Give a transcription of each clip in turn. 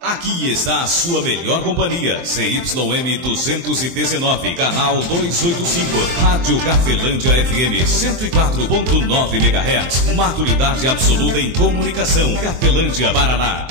Aqui está a sua melhor companhia, CYM 219, canal 285, Rádio Cafelândia FM 104.9 MHz, maturidade absoluta em comunicação, Cafelândia, Paraná.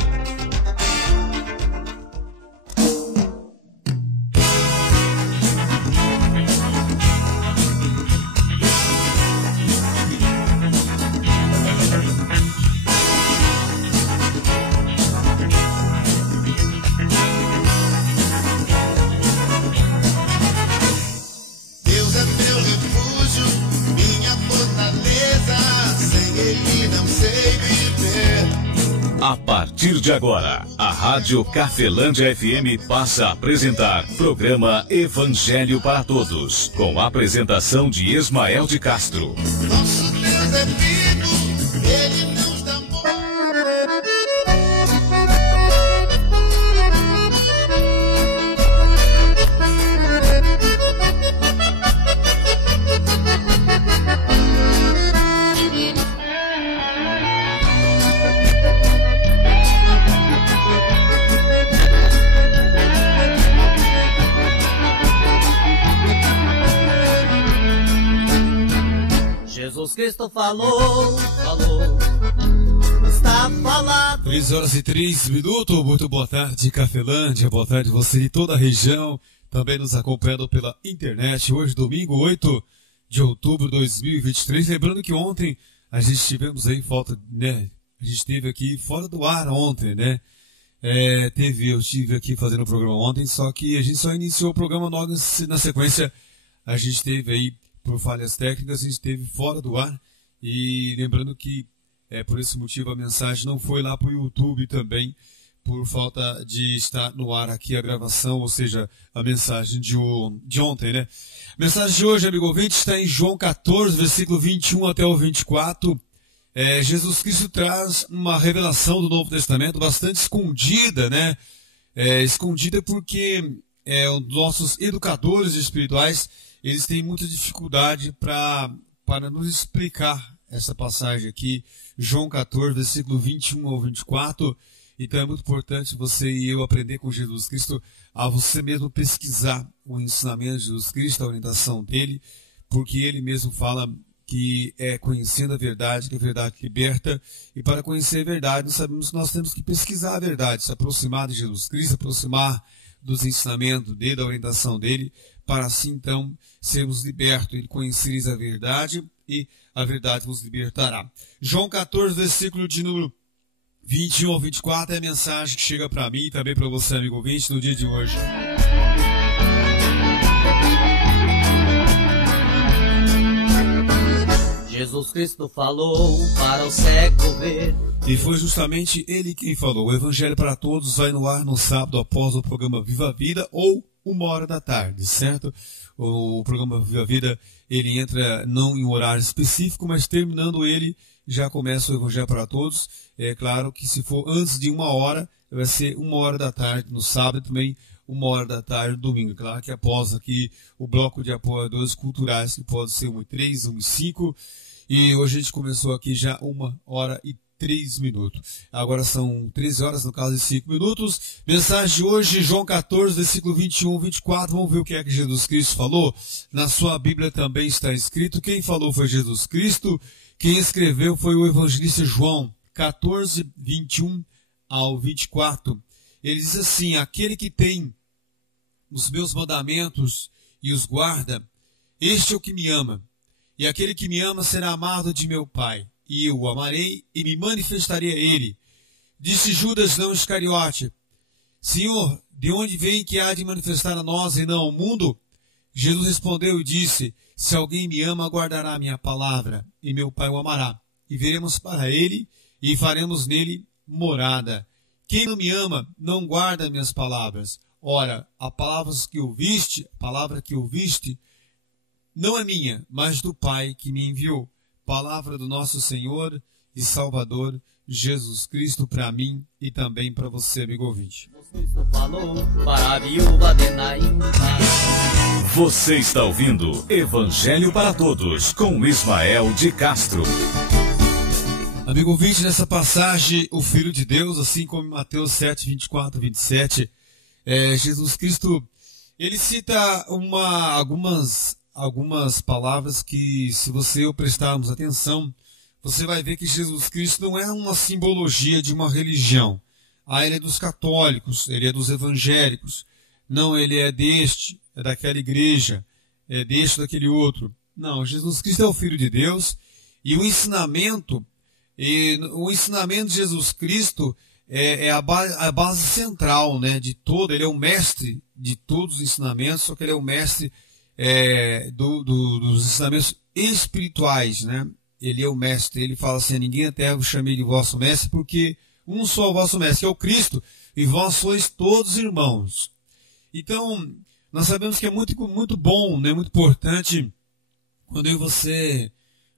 A partir de agora, a Rádio Cafelândia FM passa a apresentar programa Evangelho para Todos, com a apresentação de Ismael de Castro. Nosso Deus é vivo, Ele não está morto. Jesus Cristo falou, está falado. 13h03, muito boa tarde, Cafelândia, boa tarde você de toda a região, também nos acompanhando pela internet, hoje domingo, 8 de outubro de 2023, lembrando que ontem a gente tivemos aí a gente esteve aqui fora do ar ontem, né? Eu estive aqui fazendo o programa ontem, só que a gente só iniciou o programa logo na sequência, a gente teve aí por falhas técnicas, a gente esteve fora do ar, e lembrando que por esse motivo a mensagem não foi lá para o YouTube também, por falta de estar no ar aqui a gravação, ou seja, a mensagem de ontem, né? A mensagem de hoje, amigo ouvinte, está em João 14, versículo 21 até o 24. Jesus Cristo traz uma revelação do Novo Testamento bastante escondida, né? Escondida porque os nossos educadores espirituais eles têm muita dificuldade para nos explicar essa passagem aqui, João 14, versículo 21 ao 24. Então é muito importante você e eu aprender com Jesus Cristo, a você mesmo pesquisar o ensinamento de Jesus Cristo, a orientação dele, porque ele mesmo fala que é conhecendo a verdade, que a verdade liberta, e para conhecer a verdade nós sabemos que nós temos que pesquisar a verdade, se aproximar de Jesus Cristo, se aproximar dos ensinamentos dele, da orientação dele, para assim então sermos libertos e conhecereis a verdade e a verdade vos libertará. João 14, versículo de número 21 ao 24 é a mensagem que chega para mim e também para você, amigo ouvinte, no dia de hoje. Jesus Cristo falou para o cego ver. E foi justamente ele quem falou. O Evangelho para Todos vai no ar no sábado após o programa Viva a Vida ou 1h da tarde, certo? O programa Viva a Vida, ele entra não em um horário específico, mas terminando ele, já começa o Evangelho para Todos. É claro que se for antes de 1h, vai ser 1h da tarde no sábado, também 1h da tarde no domingo. Claro que após aqui o bloco de apoiadores culturais, que pode ser 1h03, 1h05. E hoje a gente começou aqui já 1h03. Agora são 13 horas, no caso de 5 minutos. Mensagem de hoje, João 14, versículo 21, 24. Vamos ver o que é que Jesus Cristo falou. Na sua Bíblia também está escrito. Quem falou foi Jesus Cristo. Quem escreveu foi o evangelista João. 14, 21 ao 24. Ele diz assim: aquele que tem os meus mandamentos e os guarda, este é o que me ama. E aquele que me ama será amado de meu Pai, e eu o amarei e me manifestarei a ele. Disse Judas, não Iscariote: Senhor, de onde vem que há de manifestar a nós e não ao mundo? Jesus respondeu e disse: se alguém me ama, guardará a minha palavra, e meu Pai o amará. E viremos para ele e faremos nele morada. Quem não me ama, não guarda minhas palavras. Ora, a palavra que ouviste, não é minha, mas do Pai que me enviou. Palavra do nosso Senhor e Salvador Jesus Cristo para mim e também para você, amigo ouvinte. Cristo falou para a viúva de Naim. Você está ouvindo Evangelho para Todos com Ismael de Castro. Amigo ouvinte, nessa passagem, o Filho de Deus, assim como em Mateus 7, 24, 27, Jesus Cristo, ele cita algumas palavras que, se você prestarmos atenção, você vai ver que Jesus Cristo não é uma simbologia de uma religião. Ele é dos católicos, ele é dos evangélicos. Não, ele é é daquela igreja, é daquele outro. Não, Jesus Cristo é o Filho de Deus, e o ensinamento de Jesus Cristo é a base central, né, de todo. Ele é o mestre de todos os ensinamentos, só que ele é o mestre dos ensinamentos espirituais, né? Ele é o mestre. Ele fala assim: ninguém na terra vos chamei de vosso mestre, porque um só é o vosso mestre, que é o Cristo, e vós sois todos irmãos. Então, nós sabemos que é muito, muito bom, né, muito importante, quando eu e você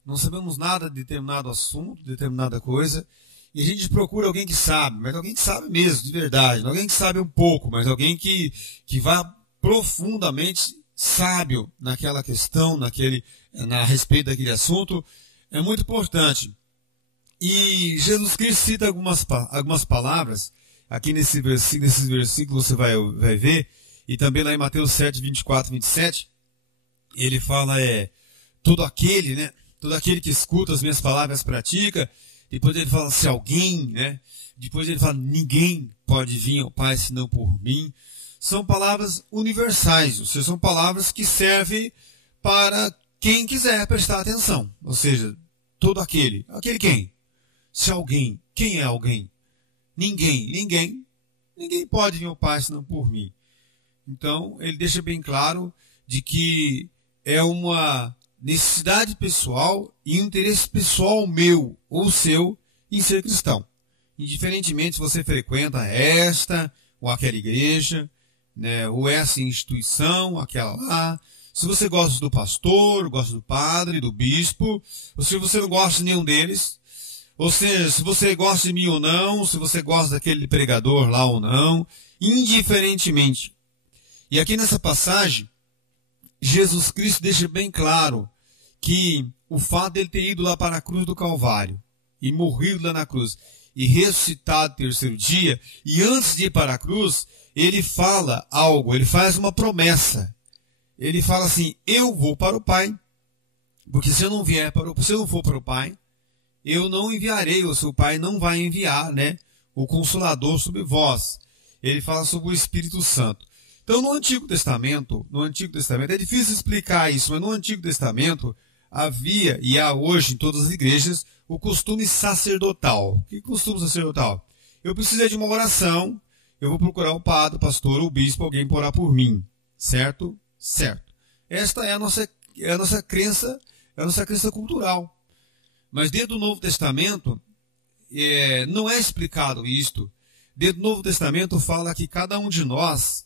não sabemos nada de determinado assunto, de determinada coisa, e a gente procura alguém que sabe, mas alguém que sabe mesmo, de verdade, não alguém que sabe um pouco, mas alguém que vá profundamente sábio naquela questão, a respeito daquele assunto. É muito importante. E Jesus Cristo cita algumas palavras, aqui nesses versículos você vai ver, e também lá em Mateus 7, 24, 27, ele fala, todo aquele que escuta as minhas palavras pratica. Depois ele fala, se alguém, né? Depois ele fala, ninguém pode vir ao Pai senão por mim. São palavras universais, ou seja, são palavras que servem para quem quiser prestar atenção. Ou seja, todo aquele quem? Se alguém, quem é alguém? Ninguém pode vir ao Pai senão por mim. Então, ele deixa bem claro de que é uma necessidade pessoal e um interesse pessoal meu ou seu em ser cristão. Indiferentemente se você frequenta esta ou aquela igreja, né, ou essa instituição, aquela lá, se você gosta do pastor, gosta do padre, do bispo, ou se você não gosta de nenhum deles, ou seja, se você gosta de mim ou não, se você gosta daquele pregador lá ou não, indiferentemente. E aqui nessa passagem, Jesus Cristo deixa bem claro que o fato de ele ter ido lá para a cruz do Calvário e morrido lá na cruz e ressuscitado no terceiro dia, e antes de ir para a cruz, ele fala algo, ele faz uma promessa. Ele fala assim: eu vou para o Pai, porque se eu não for para o Pai, eu não enviarei, o seu Pai não vai enviar, né, o Consolador sobre vós. Ele fala sobre o Espírito Santo. Então, no Antigo Testamento, é difícil explicar isso, mas no Antigo Testamento havia, e há hoje em todas as igrejas, o costume sacerdotal. Que costume sacerdotal? Eu preciso de uma oração, eu vou procurar o padre, o pastor, o bispo, alguém para orar por mim. Certo? Certo. Esta é a nossa crença, é a nossa crença cultural. Mas dentro do Novo Testamento, não é explicado isto. Dentro do Novo Testamento fala que cada um de nós,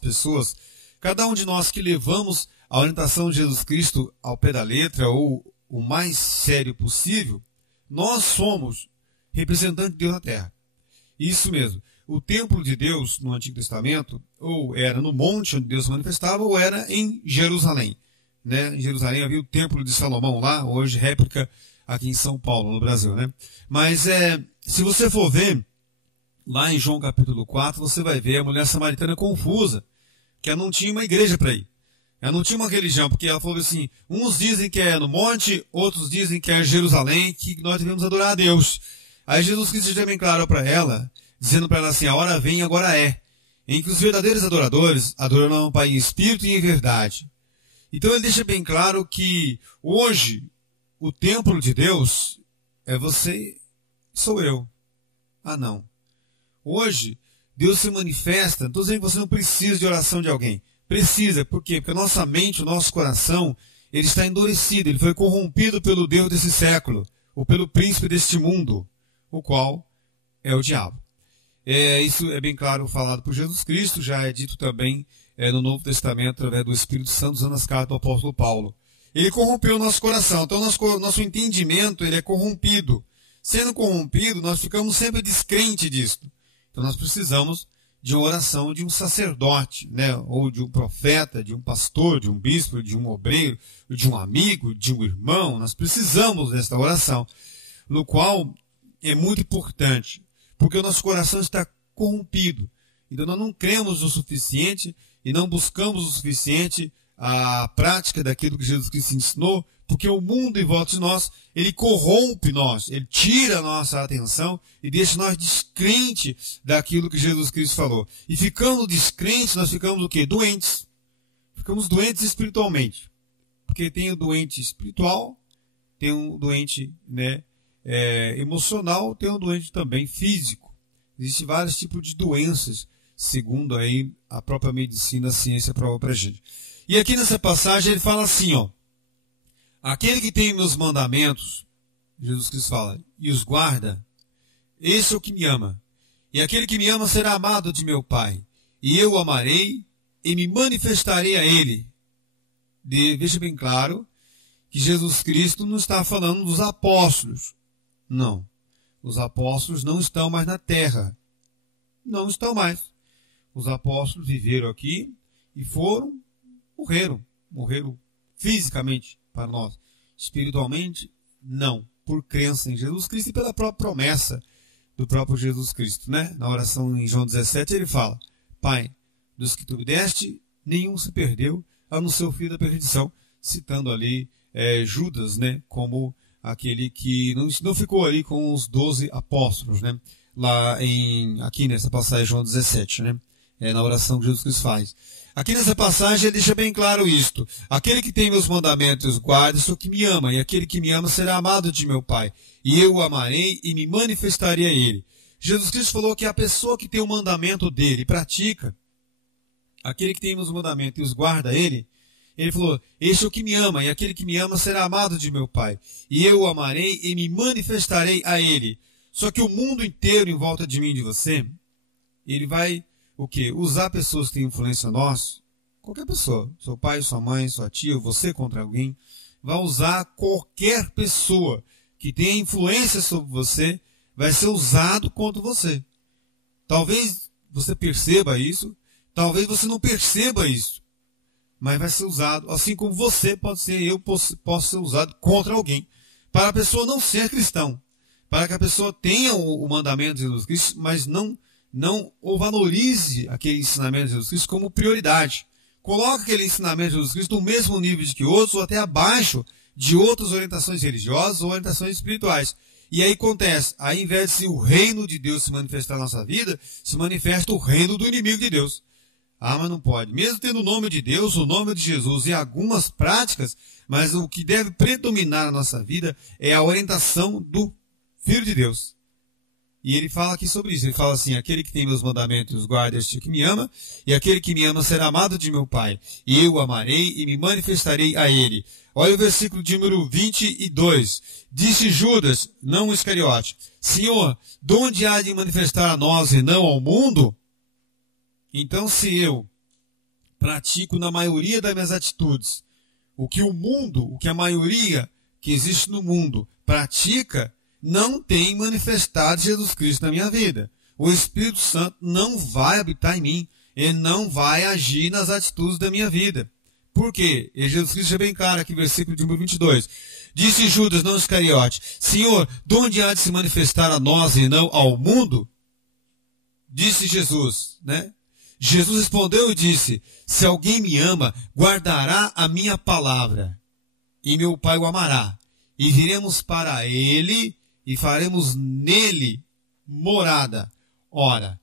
pessoas, cada um de nós que levamos a orientação de Jesus Cristo ao pé da letra, ou o mais sério possível, nós somos representantes de Deus na terra. Isso mesmo. O templo de Deus no Antigo Testamento, ou era no monte onde Deus se manifestava, ou era em Jerusalém. Né? Em Jerusalém havia o templo de Salomão lá, hoje réplica aqui em São Paulo, no Brasil. Né? Mas se você for ver, lá em João capítulo 4, você vai ver a mulher samaritana confusa, que ela não tinha uma igreja para ir. Ela não tinha uma religião, porque ela falou assim, uns dizem que é no monte, outros dizem que é Jerusalém, que nós devemos adorar a Deus. Aí Jesus Cristo já bem claro para ela, dizendo para ela assim, a hora vem, agora é, em que os verdadeiros adoradores adorarão ao Pai em espírito e em verdade. Então ele deixa bem claro que hoje o templo de Deus é você, sou eu. Ah, não. Hoje Deus se manifesta, não estou dizendo que você não precisa de oração de alguém. Precisa, por quê? Porque a nossa mente, o nosso coração, ele está endurecido, ele foi corrompido pelo Deus desse século, ou pelo príncipe deste mundo, o qual é o diabo. Isso é bem claro falado por Jesus Cristo, já é dito também no Novo Testamento, através do Espírito Santo, usando as cartas do apóstolo Paulo. Ele corrompeu o nosso coração, então nosso entendimento ele é corrompido. Sendo corrompido, nós ficamos sempre descrentes disso. Então nós precisamos de uma oração de um sacerdote, né? Ou de um profeta, de um pastor, de um bispo, de um obreiro, de um amigo, de um irmão. Nós precisamos desta oração. no qual é muito importante, porque o nosso coração está corrompido. Então nós não cremos o suficiente e não buscamos o suficiente a prática daquilo que Jesus Cristo ensinou, porque o mundo em volta de nós, ele corrompe nós, ele tira a nossa atenção e deixa nós descrentes daquilo que Jesus Cristo falou. E ficando descrentes, nós ficamos o quê? Doentes. Ficamos doentes espiritualmente. Porque tem o doente espiritual, tem um doente, né, emocional, tem um doente também físico. Existem vários tipos de doenças, segundo aí a própria medicina, a ciência prova para a gente. E aqui nessa passagem ele fala assim, ó, aquele que tem meus mandamentos, Jesus Cristo fala, e os guarda, esse é o que me ama. E aquele que me ama será amado de meu Pai, e eu o amarei e me manifestarei a ele. Veja bem claro que Jesus Cristo não está falando dos apóstolos. Não. Os apóstolos não estão mais na terra. Não estão mais. Os apóstolos viveram aqui e morreram fisicamente para nós. Espiritualmente, não. Por crença em Jesus Cristo e pela própria promessa do próprio Jesus Cristo, né? Na oração em João 17 ele fala, Pai, dos que tu me deste, nenhum se perdeu, a não ser o filho da perdição, citando ali Judas, né? Como aquele que não ficou ali com os 12 apóstolos, né? Aqui nessa passagem João 17, né? Na oração que Jesus Cristo faz. Aqui nessa passagem ele deixa bem claro isto. Aquele que tem meus mandamentos e os guarda, sou que me ama, e aquele que me ama será amado de meu Pai. E eu o amarei e me manifestarei a ele. Jesus Cristo falou que a pessoa que tem o mandamento dele pratica, aquele que tem meus mandamentos e os guarda ele falou, este é o que me ama, e aquele que me ama será amado de meu Pai. E eu o amarei e me manifestarei a ele. Só que o mundo inteiro em volta de mim e de você, ele vai o quê? Usar pessoas que têm influência nós, qualquer pessoa, seu pai, sua mãe, sua tia, você contra alguém, vai usar qualquer pessoa que tenha influência sobre você, vai ser usado contra você. Talvez você perceba isso, talvez você não perceba isso, mas vai ser usado, assim como você pode ser, eu posso ser usado contra alguém, para a pessoa não ser cristão, para que a pessoa tenha o mandamento de Jesus Cristo, mas não ou valorize aquele ensinamento de Jesus Cristo como prioridade. Coloque aquele ensinamento de Jesus Cristo no mesmo nível de que outros, ou até abaixo de outras orientações religiosas ou orientações espirituais. E aí acontece, ao invés de o reino de Deus se manifestar na nossa vida, se manifesta o reino do inimigo de Deus. Ah, mas não pode. Mesmo tendo o nome de Deus, o nome de Jesus e algumas práticas, mas o que deve predominar na nossa vida é a orientação do Filho de Deus. E ele fala aqui sobre isso. Ele fala assim, aquele que tem meus mandamentos e os guarda, este que me ama, e aquele que me ama será amado de meu Pai. E eu o amarei e me manifestarei a ele. Olha o versículo de número 22. Disse Judas, não Iscariote, Senhor, de onde há de manifestar a nós e não ao mundo? Então, se eu pratico na maioria das minhas atitudes o que a maioria que existe no mundo pratica, não tem manifestado Jesus Cristo na minha vida. O Espírito Santo não vai habitar em mim. Ele não vai agir nas atitudes da minha vida. Por quê? E Jesus Cristo é bem claro aqui, versículo de número 22. Disse Judas, não Iscariote, Senhor, de onde há de se manifestar a nós e não ao mundo? Disse Jesus, né? Jesus respondeu e disse, se alguém me ama, guardará a minha palavra, e meu Pai o amará. E viremos para ele e faremos nele morada. Ora,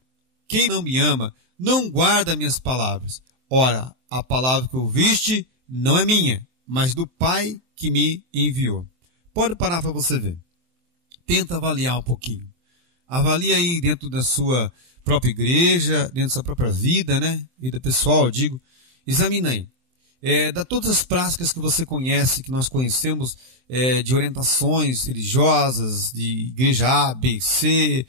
quem não me ama, não guarda minhas palavras. Ora, a palavra que ouviste não é minha, mas do Pai que me enviou. Pode parar para você ver. Tenta avaliar um pouquinho. Avalia aí dentro da sua própria igreja, dentro da sua própria vida, né? Vida pessoal, eu digo. Examina aí. Da todas as práticas que você conhece, que nós conhecemos, de orientações religiosas, de igreja A, B, C,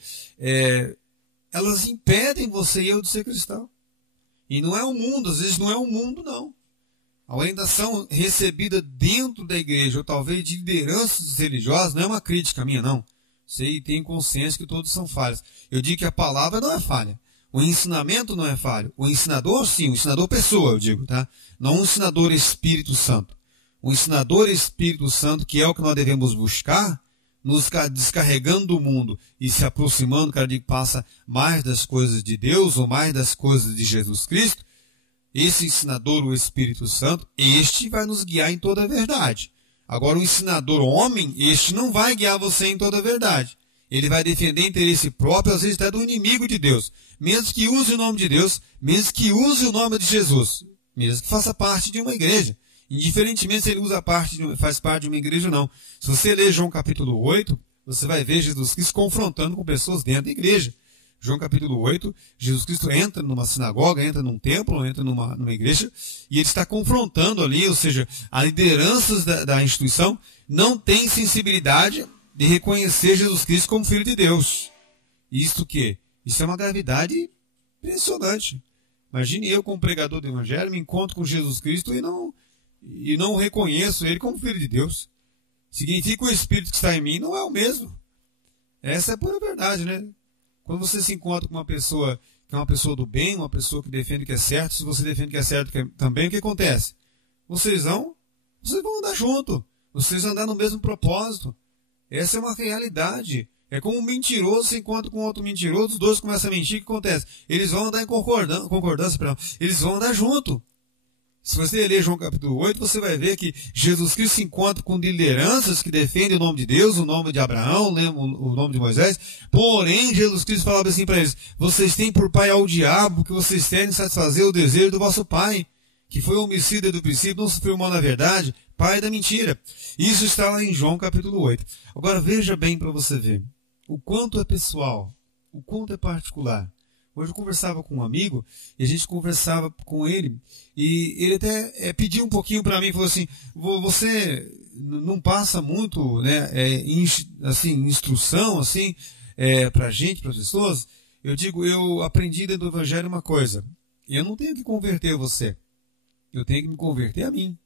elas impedem você e eu de ser cristão. E não é o mundo, às vezes não é o mundo, não. A orientação recebida dentro da igreja, ou talvez de lideranças religiosas, não é uma crítica minha, não. Sei, tenho consciência que todos são falhos. Eu digo que a palavra não é falha. O ensinamento não é falho. O ensinador, sim, o ensinador pessoa, eu digo, tá? Não o ensinador Espírito Santo. O ensinador Espírito Santo, que é o que nós devemos buscar, nos descarregando do mundo e se aproximando cada dia que passa mais das coisas de Deus ou mais das coisas de Jesus Cristo, esse ensinador, o Espírito Santo, este vai nos guiar em toda a verdade. Agora, o ensinador homem, este não vai guiar você em toda a verdade. Ele vai defender interesse próprio, às vezes até do inimigo de Deus. Mesmo que use o nome de Deus, mesmo que use o nome de Jesus, mesmo que faça parte de uma igreja. Indiferentemente se ele faz parte de uma igreja ou não. Se você ler João capítulo 8, você vai ver Jesus Cristo confrontando com pessoas dentro da igreja. João capítulo 8, Jesus Cristo entra numa sinagoga, entra num templo, entra numa igreja, e ele está confrontando ali, ou seja, as lideranças da instituição não têm sensibilidade de reconhecer Jesus Cristo como Filho de Deus. Isto o quê? Isso é uma gravidade impressionante. Imagine eu, como pregador do Evangelho, me encontro com Jesus Cristo e não reconheço Ele como Filho de Deus. Significa que o Espírito que está em mim não é o mesmo. Essa é a pura verdade, né? Quando você se encontra com uma pessoa que é uma pessoa do bem, uma pessoa que defende o que é certo, se você defende o que é certo também, o que acontece? Vocês vão andar junto. Vocês vão andar no mesmo propósito. Essa é uma realidade. É como um mentiroso se encontra com outro mentiroso, os dois começam a mentir, o que acontece? Eles vão andar em concordância, eles vão andar junto. Se você ler João capítulo 8, você vai ver que Jesus Cristo se encontra com lideranças que defendem o nome de Deus, o nome de Abraão, o nome de Moisés. Porém, Jesus Cristo falava assim para eles: vocês têm por pai ao diabo, que vocês querem satisfazer o desejo do vosso pai, que foi homicida do princípio, não sofreu mal na verdade, pai da mentira. Isso está lá em João capítulo 8. Agora veja bem para você ver o quanto é pessoal, o quanto é particular. Hoje eu conversava com um amigo, e a gente conversava com ele, e ele até pediu um pouquinho para mim, falou assim: você não passa muito, né, instrução assim, para a gente, para as pessoas? Eu digo, eu aprendi dentro do Evangelho uma coisa: eu não tenho que converter você, eu tenho que me converter a mim.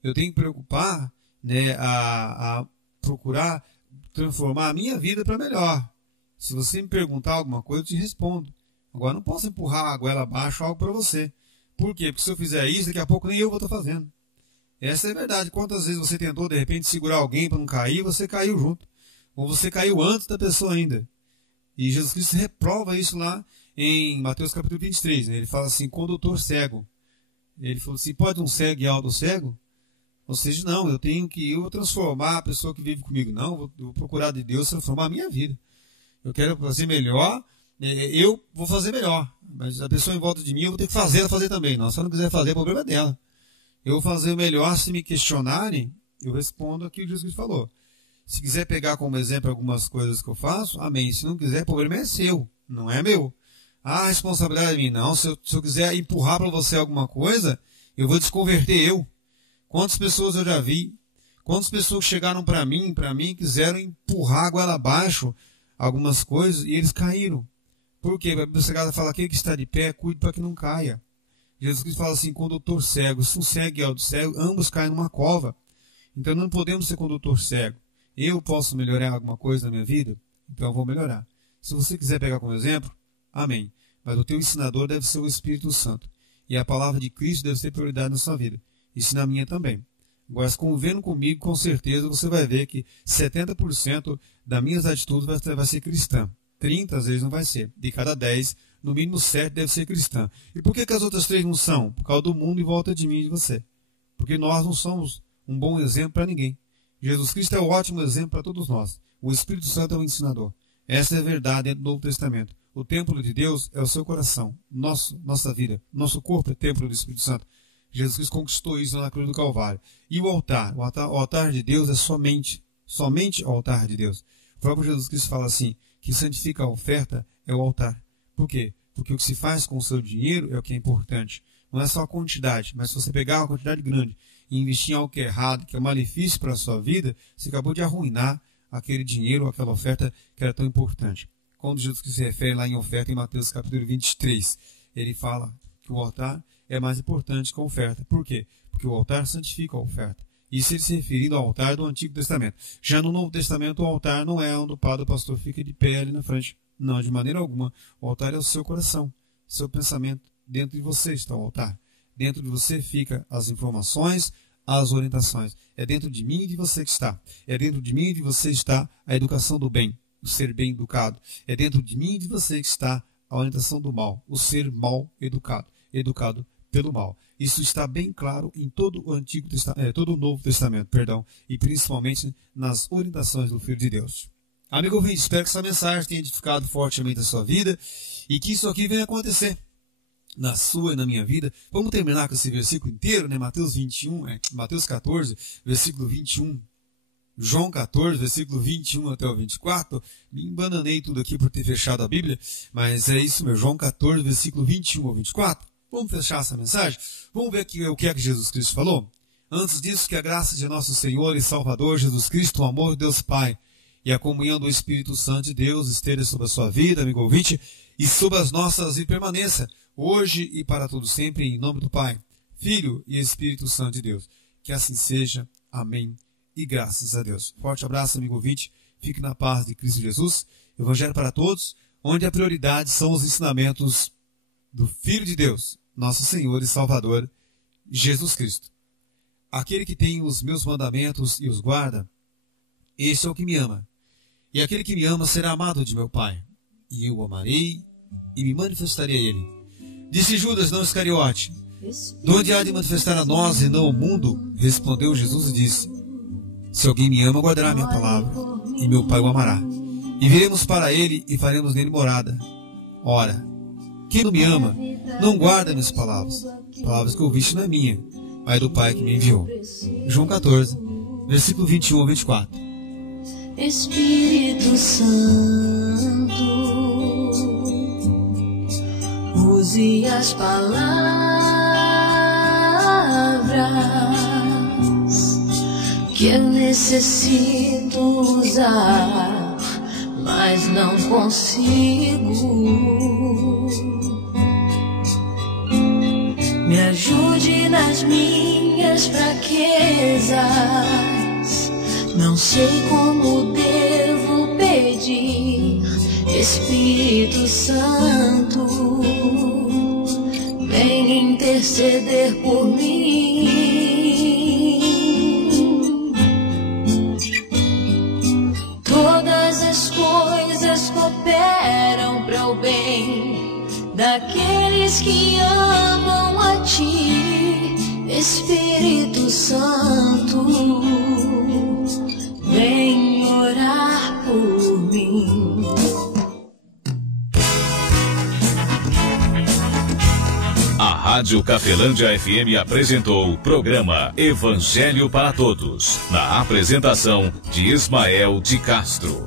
Eu tenho que me preocupar, né, a procurar transformar a minha vida para melhor. Se você me perguntar alguma coisa, eu te respondo. Agora, não posso empurrar a goela abaixo algo para você. Por quê? Porque se eu fizer isso, daqui a pouco nem eu vou estar fazendo. Essa é a verdade. Quantas vezes você tentou, de repente, segurar alguém para não cair, você caiu junto. Ou você caiu antes da pessoa ainda. E Jesus Cristo reprova isso lá em Mateus capítulo 23. Né? Ele fala assim: condutor cego. Ele falou assim: pode um cego guiar outro cego? Ou seja, não, eu tenho que transformar a pessoa que vive comigo. Não, eu vou procurar de Deus transformar a minha vida. Eu quero fazer melhor. Eu vou fazer melhor, mas a pessoa em volta de mim eu vou ter que fazer ela fazer também. Não, se ela não quiser fazer, o problema é dela. Eu vou fazer o melhor. Se me questionarem, eu respondo aquilo que Jesus falou. Se quiser pegar como exemplo algumas coisas que eu faço, amém. Se não quiser, o problema é seu, não é meu. A responsabilidade é minha. Não, se eu quiser empurrar para você alguma coisa, eu vou desconverter eu. Quantas pessoas eu já vi, quantas pessoas chegaram para mim, quiseram empurrar a goela abaixo algumas coisas e eles caíram. Por quê? A Bíblia Sagrada fala: aquele que está de pé, cuide para que não caia. Jesus Cristo fala assim: condutor cego. Se um cego e outro cego, ambos caem numa cova. Então não podemos ser condutor cego. Eu posso melhorar alguma coisa na minha vida? Então eu vou melhorar. Se você quiser pegar como exemplo, amém. Mas o teu ensinador deve ser o Espírito Santo. E a palavra de Cristo deve ser prioridade na sua vida. Isso na minha também. Agora, convivendo comigo, com certeza você vai ver que 70% das minhas atitudes vai ser cristã. 30 às vezes não vai ser. De cada 10, no mínimo 7 deve ser cristã. E por que as outras 3 não são? Por causa do mundo em volta de mim e de você. Porque nós não somos um bom exemplo para ninguém. Jesus Cristo é um ótimo exemplo para todos nós. O Espírito Santo é o ensinador. Essa é a verdade dentro do Novo Testamento. O templo de Deus é o seu coração, nossa vida. Nosso corpo é templo do Espírito Santo. Jesus Cristo conquistou isso na cruz do Calvário. E o altar? O altar de Deus é somente o altar de Deus. O próprio Jesus Cristo fala assim: que santifica a oferta é o altar. Por quê? Porque o que se faz com o seu dinheiro é o que é importante. Não é só a quantidade, mas se você pegar uma quantidade grande e investir em algo que é errado, que é um malefício para a sua vida, você acabou de arruinar aquele dinheiro, aquela oferta que era tão importante. Quando Jesus Cristo se refere lá em oferta, em Mateus capítulo 23, ele fala que o altar é mais importante que a oferta. Por quê? Porque o altar santifica a oferta. Isso ele se referindo ao altar do Antigo Testamento. Já no Novo Testamento, o altar não é onde o padre ou o pastor fica de pé ali na frente. Não, de maneira alguma. O altar é o seu coração, seu pensamento. Dentro de você está o altar. Dentro de você fica as informações, as orientações. É dentro de mim e de você que está. É dentro de mim e de você está a educação do bem, o ser bem educado. É dentro de mim e de você que está a orientação do mal, o ser mal educado, educado pelo mal. Isso está bem claro em todo o Antigo Testamento, todo o Novo Testamento, perdão, e principalmente nas orientações do Filho de Deus. Amigo ouvinte, espero que essa mensagem tenha edificado fortemente a sua vida e que isso aqui venha acontecer na sua e na minha vida. Vamos terminar com esse versículo inteiro, né? Mateus 14, versículo 21. João 14, versículo 21 até o 24. Me embananei tudo aqui por ter fechado a Bíblia, mas é isso mesmo. João 14, versículo 21 ao 24. Vamos fechar essa mensagem? Vamos ver aqui o que é que Jesus Cristo falou? Antes disso, que a graça de nosso Senhor e Salvador Jesus Cristo, o amor de Deus Pai e a comunhão do Espírito Santo de Deus esteja sobre a sua vida, amigo ouvinte, e sobre as nossas, e permaneça hoje e para todo sempre, em nome do Pai, Filho e Espírito Santo de Deus. Que assim seja. Amém. E graças a Deus. Forte abraço, amigo ouvinte. Fique na paz de Cristo Jesus. Evangelho para todos, onde a prioridade são os ensinamentos do Filho de Deus, nosso Senhor e Salvador, Jesus Cristo. Aquele que tem os meus mandamentos e os guarda, esse é o que me ama. E aquele que me ama será amado de meu Pai. E eu o amarei e me manifestarei a ele. Disse Judas, não Iscariote: de onde há de manifestar a nós e não ao mundo? Respondeu Jesus e disse: se alguém me ama, guardará a minha palavra, e meu Pai o amará. E viremos para ele e faremos nele morada. Ora, quem não me ama, não guarda minhas palavras. Palavras que ouviste não é minha, mas é do Pai que me enviou. João 14, versículo 21 ao 24. Espírito Santo, use as palavras que eu necessito usar, mas não consigo. Me ajude nas minhas fraquezas. Não sei como devo pedir. Espírito Santo, vem interceder por mim. Todas as coisas cooperam para o bem daqueles que amam a Ti, Espírito Santo, vem orar por mim. A Rádio Cafelândia FM apresentou o programa Evangelho para Todos, na apresentação de Ismael de Castro.